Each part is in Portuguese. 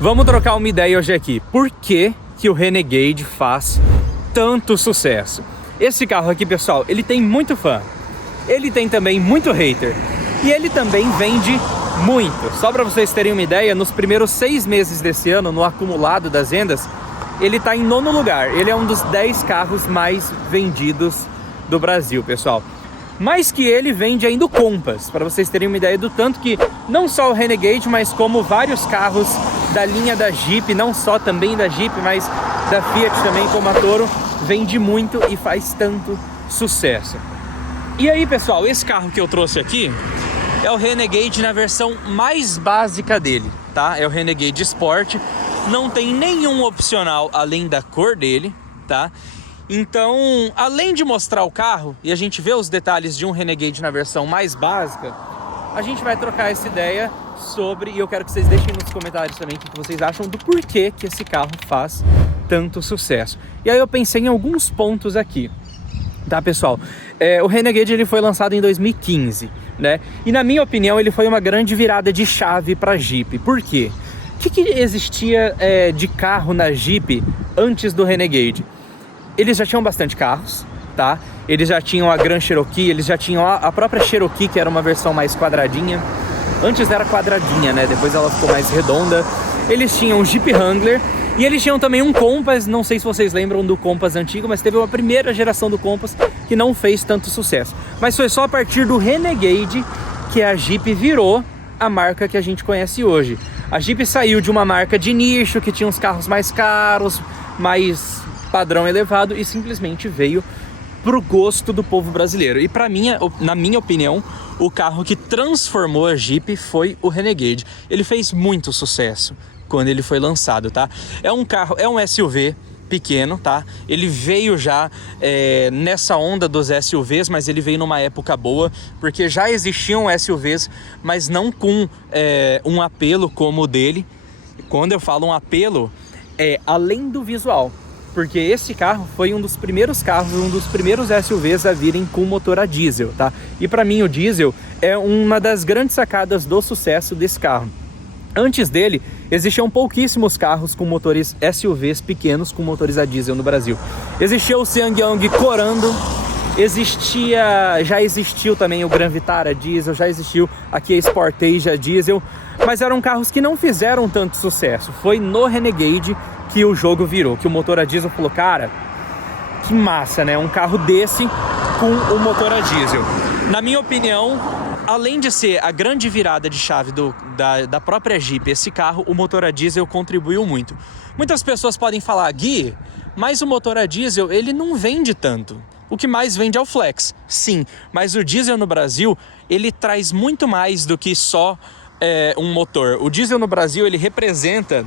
Vamos trocar uma ideia hoje aqui. Por que que o Renegade faz tanto sucesso? Esse carro aqui, pessoal, ele tem muito fã. Ele tem também muito hater. E ele também vende muito. Só para vocês terem uma ideia, nos primeiros 6 meses desse ano, no acumulado das vendas, ele está em 9º lugar. Ele é um dos 10 carros mais vendidos do Brasil, pessoal. Mais que ele vende ainda o Compass, para vocês terem uma ideia do tanto que não só o Renegade, mas como vários carros da linha da Jeep, não só também da Jeep, mas da Fiat também, como a Toro, vende muito e faz tanto sucesso. E aí, pessoal, esse carro que eu trouxe aqui é o Renegade na versão mais básica dele, tá? É o Renegade Sport, não tem nenhum opcional além da cor dele, tá? Então, além de mostrar o carro e a gente ver os detalhes de um Renegade na versão mais básica, a gente vai trocar essa ideia sobre, e eu quero que vocês deixem nos comentários também o que vocês acham do porquê que esse carro faz tanto sucesso. E aí eu pensei em alguns pontos aqui, tá, pessoal? O Renegade ele foi lançado em 2015, né? E na minha opinião ele foi uma grande virada de chave para Jeep. Por quê? O que existia de carro na Jeep antes do Renegade? Eles já tinham bastante carros, tá? Eles já tinham a Grand Cherokee, eles já tinham a própria Cherokee, que era uma versão mais quadradinha. Antes era quadradinha, né? Depois ela ficou mais redonda. Eles tinham o Jeep Wrangler e eles tinham também um Compass. Não sei se vocês lembram do Compass antigo, mas teve uma primeira geração do Compass que não fez tanto sucesso. Mas foi só a partir do Renegade que a Jeep virou a marca que a gente conhece hoje. A Jeep saiu de uma marca de nicho, que tinha uns carros mais caros, mais padrão elevado, e simplesmente veio pro gosto do povo brasileiro. E na minha opinião, o carro que transformou a Jeep foi o Renegade. Ele fez muito sucesso quando ele foi lançado, tá? É um carro, é um SUV pequeno, tá? Ele veio já nessa onda dos SUVs, mas ele veio numa época boa, porque já existiam SUVs, mas não com um apelo como o dele. Quando eu falo um apelo, além do visual. Porque esse carro foi um dos primeiros carros, um dos primeiros SUVs a virem com motor a diesel, tá? E para mim o diesel é uma das grandes sacadas do sucesso desse carro. Antes dele, existiam pouquíssimos carros com motores SUVs pequenos com motores a diesel no Brasil. Existia o Ssangyong Corando, já existiu também o Gran Vitara diesel, já existiu aqui a Sportage a diesel, mas eram carros que não fizeram tanto sucesso. Foi no Renegade que o jogo virou, que o motor a diesel falou, cara, que massa, né? Um carro desse com o motor a diesel. Na minha opinião, além de ser a grande virada de chave da própria Jeep, esse carro, o motor a diesel contribuiu muito. Muitas pessoas podem falar, Gui, mas o motor a diesel, ele não vende tanto. O que mais vende é o Flex, sim, mas o diesel no Brasil, ele traz muito mais do que só um motor. O diesel no Brasil, ele representa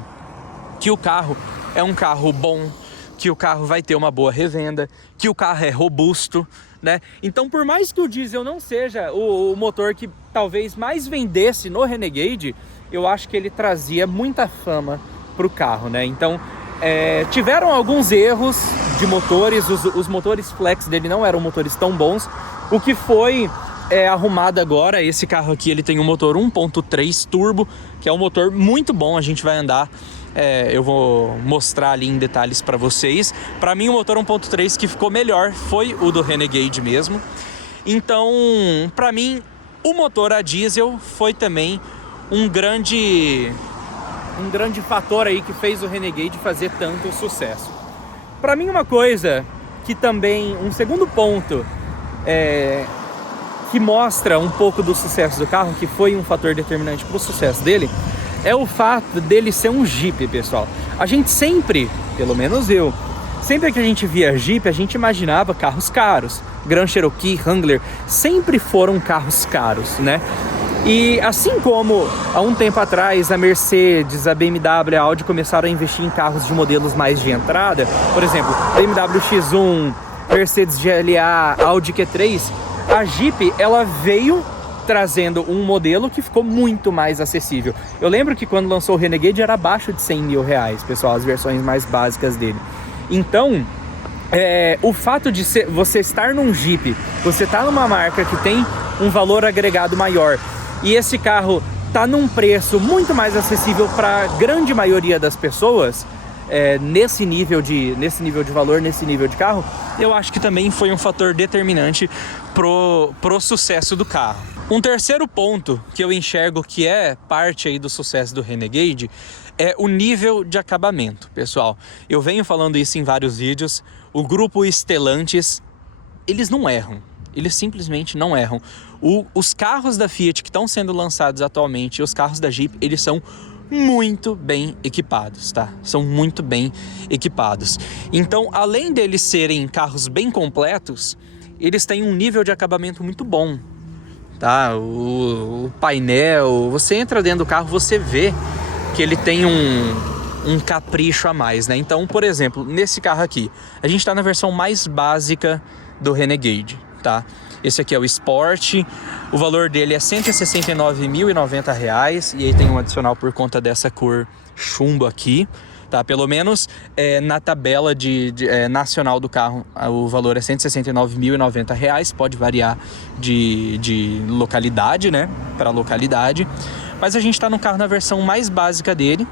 que o carro é um carro bom, que o carro vai ter uma boa revenda, que o carro é robusto, né? Então, por mais que o diesel não seja o motor que talvez mais vendesse no Renegade, eu acho que ele trazia muita fama para o carro, né? Então, tiveram alguns erros de motores, os motores flex dele não eram motores tão bons, o que foi arrumado agora. Esse carro aqui, ele tem um motor 1.3 turbo, que é um motor muito bom, a gente vai andar. Eu vou mostrar ali em detalhes para vocês. Para mim o motor 1.3 que ficou melhor foi o do Renegade mesmo. Então, para mim, o motor a diesel foi também um grande fator aí que fez o Renegade fazer tanto sucesso. Para mim, uma coisa que também, um segundo ponto que mostra um pouco do sucesso do carro, que foi um fator determinante para o sucesso dele, é o fato dele ser um Jeep, pessoal. A gente sempre, pelo menos eu, sempre que a gente via Jeep, a gente imaginava carros caros. Grand Cherokee, Wrangler, sempre foram carros caros, né? E assim como há um tempo atrás a Mercedes, a BMW, a Audi começaram a investir em carros de modelos mais de entrada, por exemplo, BMW X1, Mercedes GLA, Audi Q3, a Jeep, ela veio trazendo um modelo que ficou muito mais acessível. Eu lembro que quando lançou o Renegade era abaixo de R$100 mil, pessoal, as versões mais básicas dele. Então, o fato de você estar num Jeep, você estar numa marca que tem um valor agregado maior, e esse carro tá num preço muito mais acessível para a grande maioria das pessoas, nesse nível de valor, nesse nível de carro, eu acho que também foi um fator determinante pro sucesso do carro. Um terceiro ponto que eu enxergo que é parte aí do sucesso do Renegade é o nível de acabamento, pessoal. Eu venho falando isso em vários vídeos. O grupo Stellantis, eles não erram. Eles simplesmente não erram. Os carros da Fiat que estão sendo lançados atualmente e os carros da Jeep, eles são muito bem equipados, tá? São muito bem equipados. Então, além deles serem carros bem completos, eles têm um nível de acabamento muito bom, tá? O painel, você entra dentro do carro, você vê que ele tem um capricho a mais, né? Então, por exemplo, nesse carro aqui, a gente tá na versão mais básica do Renegade, tá? Esse aqui é o Sport, o valor dele é R$ 169.090 e aí tem um adicional por conta dessa cor chumbo aqui, tá? Pelo menos na tabela nacional do carro o valor é R$ 169.090, pode variar de localidade, né? Para localidade, mas a gente está no carro na versão mais básica dele,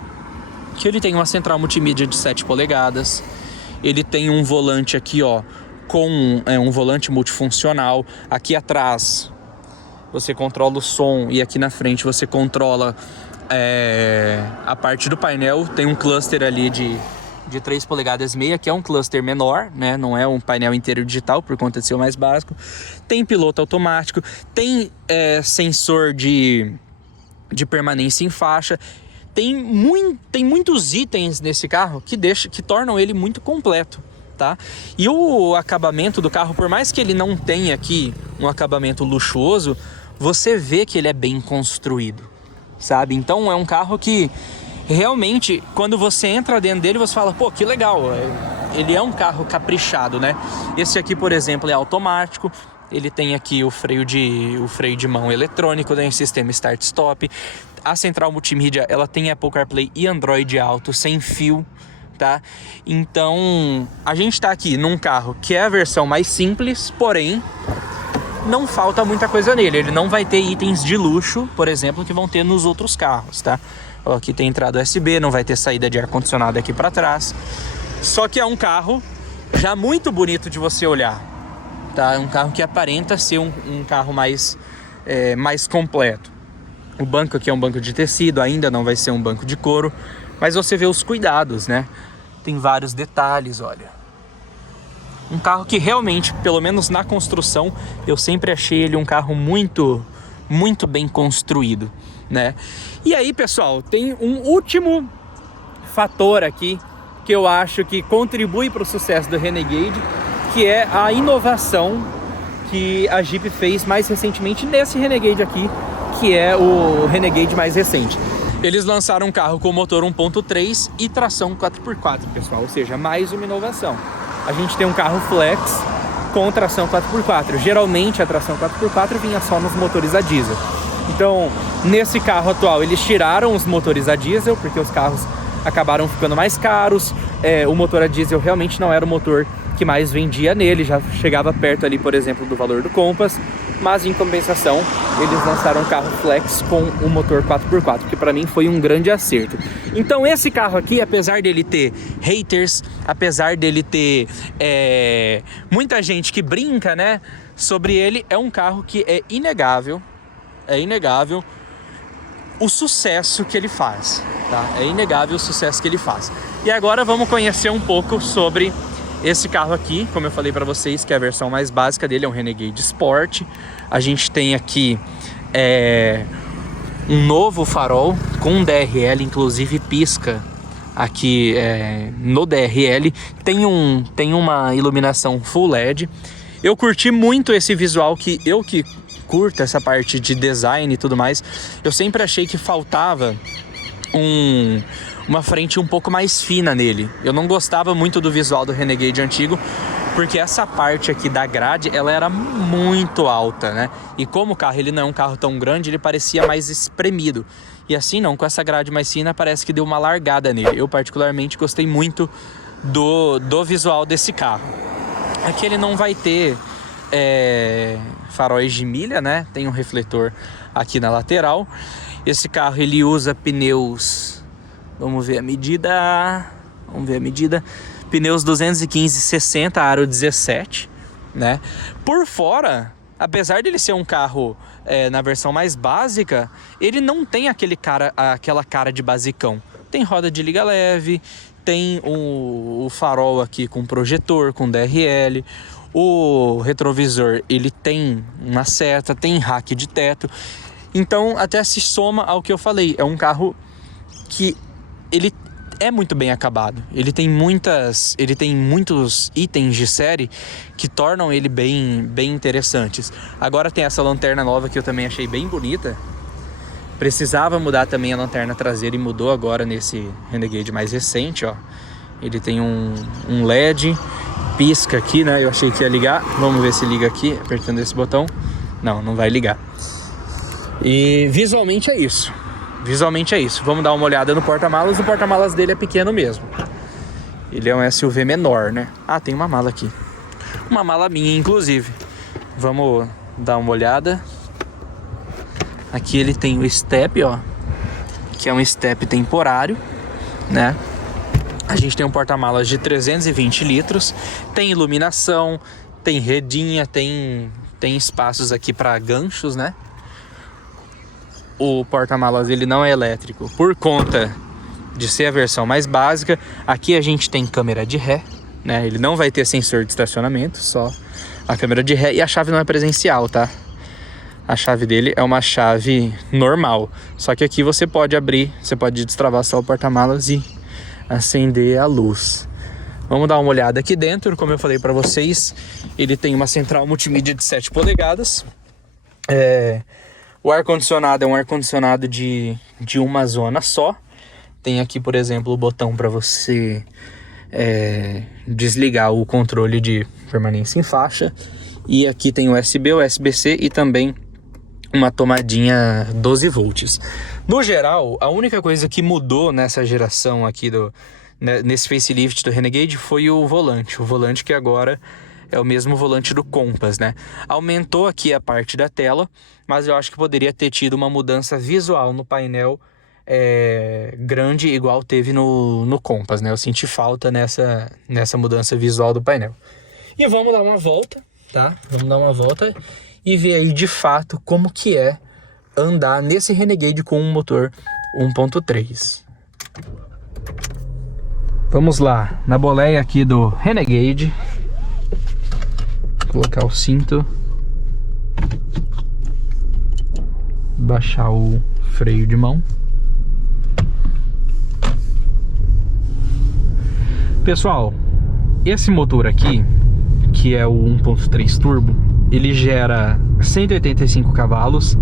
que ele tem uma central multimídia de 7 polegadas, ele tem um volante aqui, ó, com um volante multifuncional. Aqui atrás você controla o som e aqui na frente você controla a parte do painel. Tem um cluster ali de 3 polegadas e meia, que é um cluster menor, né? Não é um painel inteiro digital por conta de ser o mais básico. Tem piloto automático, tem sensor de permanência em faixa. Tem muitos itens nesse carro que tornam ele muito completo, tá? E o acabamento do carro, por mais que ele não tenha aqui um acabamento luxuoso, você vê que ele é bem construído, sabe? Então é um carro que realmente, quando você entra dentro dele, você fala, pô, que legal, ele é um carro caprichado, né? Esse aqui, por exemplo, é automático, ele tem aqui o freio de mão eletrônico, tem o sistema start-stop, a central multimídia, ela tem Apple CarPlay e Android Auto sem fio, tá? Então, a gente tá aqui num carro que é a versão mais simples, porém, não falta muita coisa nele. Ele não vai ter itens de luxo, por exemplo, que vão ter nos outros carros, tá? Aqui tem entrada USB, não vai ter saída de ar-condicionado aqui para trás. Só que é um carro já muito bonito de você olhar, tá? É um carro que aparenta ser um carro mais completo. O banco aqui é um banco de tecido, ainda não vai ser um banco de couro, mas você vê os cuidados, né? Tem vários detalhes, olha. Um carro que realmente, pelo menos na construção, eu sempre achei ele um carro muito, muito bem construído, né? E aí, pessoal, tem um último fator aqui que eu acho que contribui para o sucesso do Renegade, que é a inovação que a Jeep fez mais recentemente nesse Renegade aqui, que é o Renegade mais recente. Eles lançaram um carro com motor 1.3 e tração 4x4, pessoal, ou seja, mais uma inovação. A gente tem um carro flex com tração 4x4. Geralmente a tração 4x4 vinha só nos motores a diesel. Então, nesse carro atual, eles tiraram os motores a diesel, porque os carros acabaram ficando mais caros. O motor a diesel realmente não era o motor que mais vendia nele, já chegava perto ali, por exemplo, do valor do Compass. Mas em compensação, eles lançaram um carro flex com o motor 4x4, que para mim foi um grande acerto. Então esse carro aqui, apesar dele ter haters, apesar dele ter muita gente que brinca, né, sobre ele, é um carro que é inegável o sucesso que ele faz, tá? É inegável o sucesso que ele faz. E agora vamos conhecer um pouco sobre esse carro aqui, como eu falei para vocês, que é a versão mais básica dele, é um Renegade Sport. A gente tem aqui um novo farol com DRL, inclusive pisca aqui no DRL. Tem uma iluminação Full LED. Eu curti muito esse visual, que curto essa parte de design e tudo mais. Eu sempre achei que faltava uma frente um pouco mais fina nele. Eu não gostava muito do visual do Renegade antigo, porque essa parte aqui da grade, ela era muito alta, né? E como o carro ele não é um carro tão grande, ele parecia mais espremido. E assim não, com essa grade mais fina, parece que deu uma largada nele. Eu particularmente gostei muito do visual desse carro. Aqui ele não vai ter faróis de milha, né? Tem um refletor aqui na lateral. Esse carro ele usa pneus, vamos ver a medida, pneus 215/60 aro 17, né? Por fora, apesar dele ser um carro na versão mais básica, ele não tem aquela cara de basicão. Tem roda de liga leve, tem o farol aqui com projetor, com DRL, o retrovisor ele tem uma seta, tem rack de teto. Então até se soma ao que eu falei, é um carro que ele é muito bem acabado. Ele tem muitos itens de série que tornam ele bem interessantes. Agora tem essa lanterna nova que eu também achei bem bonita. Precisava mudar também a lanterna traseira e mudou agora nesse Renegade mais recente, ó. Ele tem um LED, pisca aqui, né? Eu achei que ia ligar. Vamos ver se liga aqui, apertando esse botão. Não vai ligar. E visualmente é isso. Vamos dar uma olhada no porta-malas. O porta-malas dele é pequeno mesmo. Ele é um SUV menor, né? Ah, tem uma mala aqui. Uma mala minha, inclusive. Vamos dar uma olhada. Aqui ele tem o step, ó. Que é um step temporário, né? A gente tem um porta-malas de 320 litros. Tem iluminação, tem redinha, tem espaços aqui para ganchos, né? O porta-malas ele não é elétrico por conta de ser a versão mais básica. Aqui a gente tem câmera de ré, né? Ele não vai ter sensor de estacionamento, só a câmera de ré. E a chave não é presencial, tá? A chave dele é uma chave normal. Só que aqui você pode abrir, você pode destravar só o porta-malas e acender a luz. Vamos dar uma olhada aqui dentro. Como eu falei para vocês, ele tem uma central multimídia de 7 polegadas. O ar-condicionado é um ar-condicionado de uma zona só. Tem aqui, por exemplo, o botão para você desligar o controle de permanência em faixa. E aqui tem USB, USB-C e também uma tomadinha 12 volts. No geral, a única coisa que mudou nessa geração aqui, nesse facelift do Renegade, foi o volante. O volante que agora é o mesmo volante do Compass, né? Aumentou aqui a parte da tela, mas eu acho que poderia ter tido uma mudança visual no painel grande, igual teve no Compass, né? Eu senti falta nessa mudança visual do painel. E vamos dar uma volta, tá? Vamos dar uma volta e ver aí de fato como que é andar nesse Renegade com um motor 1.3. Vamos lá, na boleia aqui do Renegade. Colocar o cinto, baixar o freio de mão. Pessoal, esse motor aqui, que é o 1.3 turbo, ele gera 185 cavalos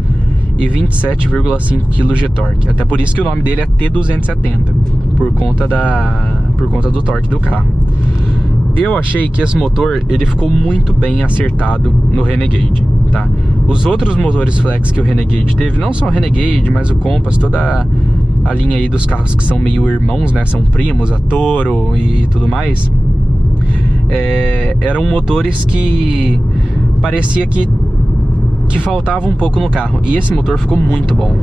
e 27,5 kg de torque. Até por isso que o nome dele é T270, por conta do torque do carro. Eu achei que esse motor ele ficou muito bem acertado no Renegade, tá? Os outros motores flex que o Renegade teve, não só o Renegade, mas o Compass, toda a linha aí dos carros que são meio irmãos, né? São primos, a Toro e tudo mais. Eram motores que parecia que faltava um pouco no carro. E esse motor ficou muito bom.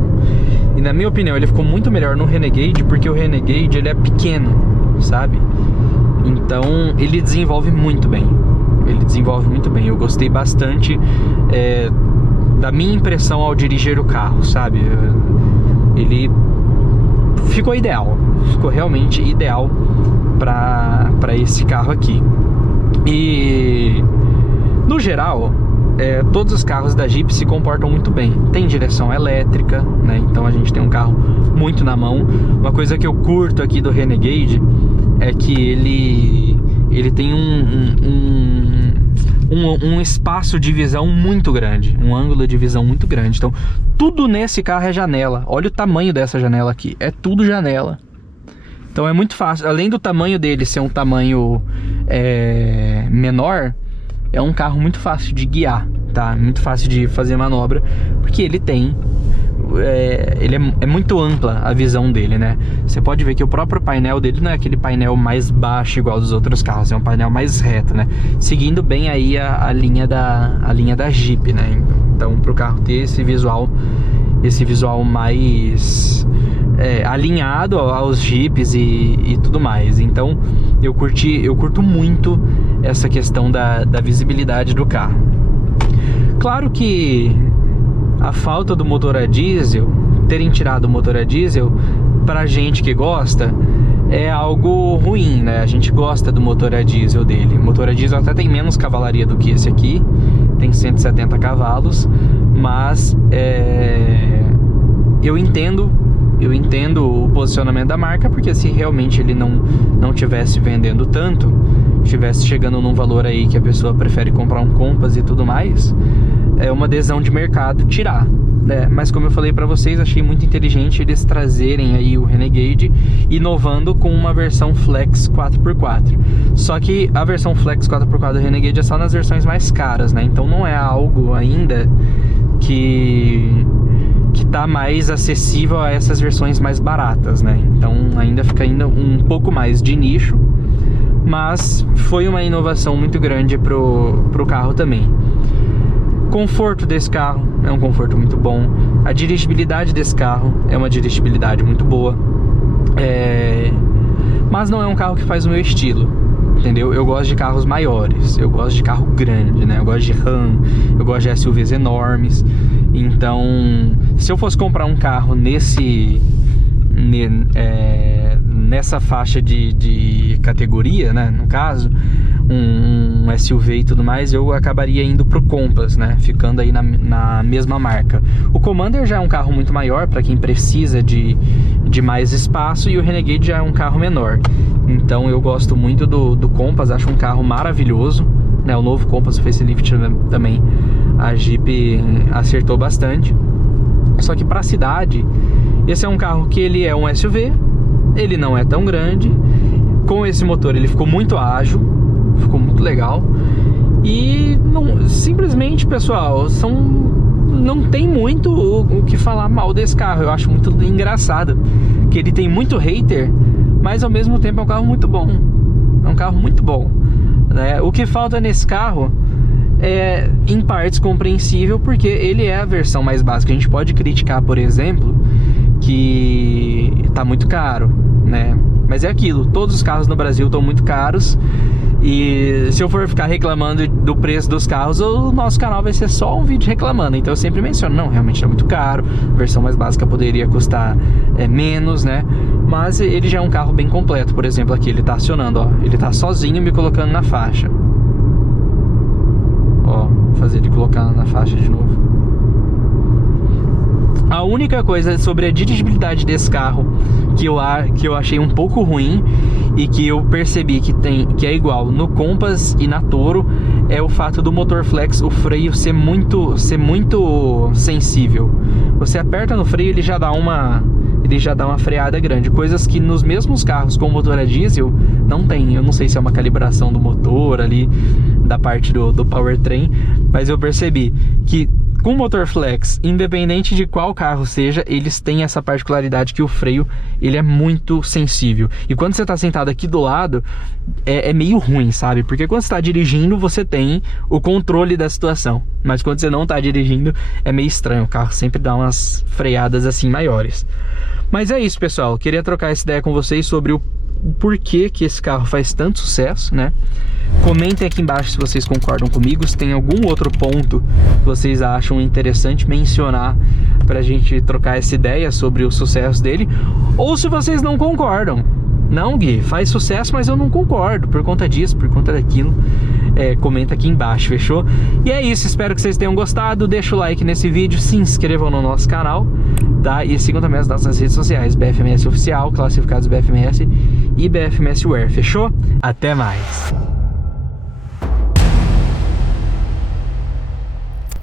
E na minha opinião, ele ficou muito melhor no Renegade, porque o Renegade ele é pequeno, sabe? Então ele desenvolve muito bem. Eu gostei bastante da minha impressão ao dirigir o carro, sabe? Ele ficou ideal. Ficou realmente ideal para esse carro aqui. E no geral, todos os carros da Jeep se comportam muito bem. Tem direção elétrica, né? Então a gente tem um carro muito na mão. Uma coisa que eu curto aqui do Renegade é que ele tem um espaço de visão muito grande, um ângulo de visão muito grande. Então tudo nesse carro é janela. Olha o tamanho dessa janela aqui, é tudo janela. Então é muito fácil, além do tamanho dele ser um tamanho menor, é um carro muito fácil de guiar, tá? Muito fácil de fazer manobra, porque ele tem é muito ampla a visão dele, né? Você pode ver que o próprio painel dele não é aquele painel mais baixo igual dos outros carros, é um painel mais reto, né? Seguindo bem aí a linha da Jeep, né? Então pro carro ter esse visual esse visual mais alinhado aos Jeeps e tudo mais. Então eu curto muito essa questão da visibilidade do carro. Claro que a falta do motor a diesel, terem tirado o motor a diesel, pra gente que gosta, é algo ruim, né? A gente gosta do motor a diesel dele. O motor a diesel até tem menos cavalaria do que esse aqui, tem 170 cavalos, mas eu entendo o posicionamento da marca, porque se realmente ele não tivesse vendendo tanto, estivesse chegando num valor aí que a pessoa prefere comprar um Compass e tudo mais, é uma adesão de mercado tirar, né? Mas como eu falei pra vocês, achei muito inteligente eles trazerem aí o Renegade, inovando com uma versão Flex 4x4. Só que a versão Flex 4x4 do Renegade é só nas versões mais caras, né? Então não é algo ainda que tá mais acessível a essas versões mais baratas, né? Então ainda fica um pouco mais de nicho, mas foi uma inovação muito grande pro carro também. Conforto desse carro é um conforto muito bom. A dirigibilidade desse carro é uma dirigibilidade muito boa. Mas não é um carro que faz o meu estilo, entendeu? Eu gosto de carros maiores, eu gosto de carro grande, né? Eu gosto de RAM, eu gosto de SUVs enormes. Então, se eu fosse comprar um carro nessa faixa de categoria, né, no caso, um SUV e tudo mais, eu acabaria indo pro Compass, né, ficando aí na mesma marca. O Commander já é um carro muito maior para quem precisa de mais espaço, e o Renegade já é um carro menor. Então eu gosto muito do Compass, acho um carro maravilhoso, né, o novo Compass, o facelift também, a Jeep acertou bastante. Só que para a cidade, esse é um carro que ele é um SUV, ele não é tão grande. Com esse motor ele ficou muito ágil, ficou muito legal. E simplesmente, pessoal, não tem muito o que falar mal desse carro. Eu acho muito engraçado que ele tem muito hater, mas ao mesmo tempo é um carro muito bom. É um carro muito bom, né? O que falta nesse carro é, em partes, compreensível, porque ele é a versão mais básica. A gente pode criticar, por exemplo, que tá muito caro, né? Mas é aquilo, todos os carros no Brasil estão muito caros, e se eu for ficar reclamando do preço dos carros, o nosso canal vai ser só um vídeo reclamando. Então eu sempre menciono, não, realmente tá muito caro, a versão mais básica poderia custar menos, né? Mas ele já é um carro bem completo. Por exemplo, aqui ele tá acionando, ó, ele tá sozinho me colocando na faixa. Ó, vou fazer ele colocar na faixa de novo. A única coisa sobre a dirigibilidade desse carro que eu achei um pouco ruim, e que eu percebi que é igual no Compass e na Toro, é o fato do motor flex, o freio ser muito sensível. Você aperta no freio, ele já dá uma freada grande, coisas que nos mesmos carros com motor a diesel não tem. Eu não sei se é uma calibração do motor ali, da parte do powertrain, mas eu percebi que com o motor flex, independente de qual carro seja, eles têm essa particularidade que o freio, ele é muito sensível. E quando você está sentado aqui do lado, é meio ruim, sabe? Porque quando você está dirigindo, você tem o controle da situação. Mas quando você não está dirigindo, é meio estranho. O carro sempre dá umas freadas assim maiores. Mas é isso, pessoal. Queria trocar essa ideia com vocês sobre o porquê que esse carro faz tanto sucesso, né? Comentem aqui embaixo se vocês concordam comigo, se tem algum outro ponto que vocês acham interessante mencionar pra gente trocar essa ideia sobre o sucesso dele, ou se vocês não concordam. Não, Gui, faz sucesso, mas eu não concordo por conta disso, por conta daquilo. Comenta aqui embaixo, fechou? E é isso, espero que vocês tenham gostado. Deixa o like nesse vídeo, se inscrevam no nosso canal, tá? E sigam também as nossas redes sociais, BFMS Oficial, Classificados BFMS e BFMS Wear, fechou? Até mais!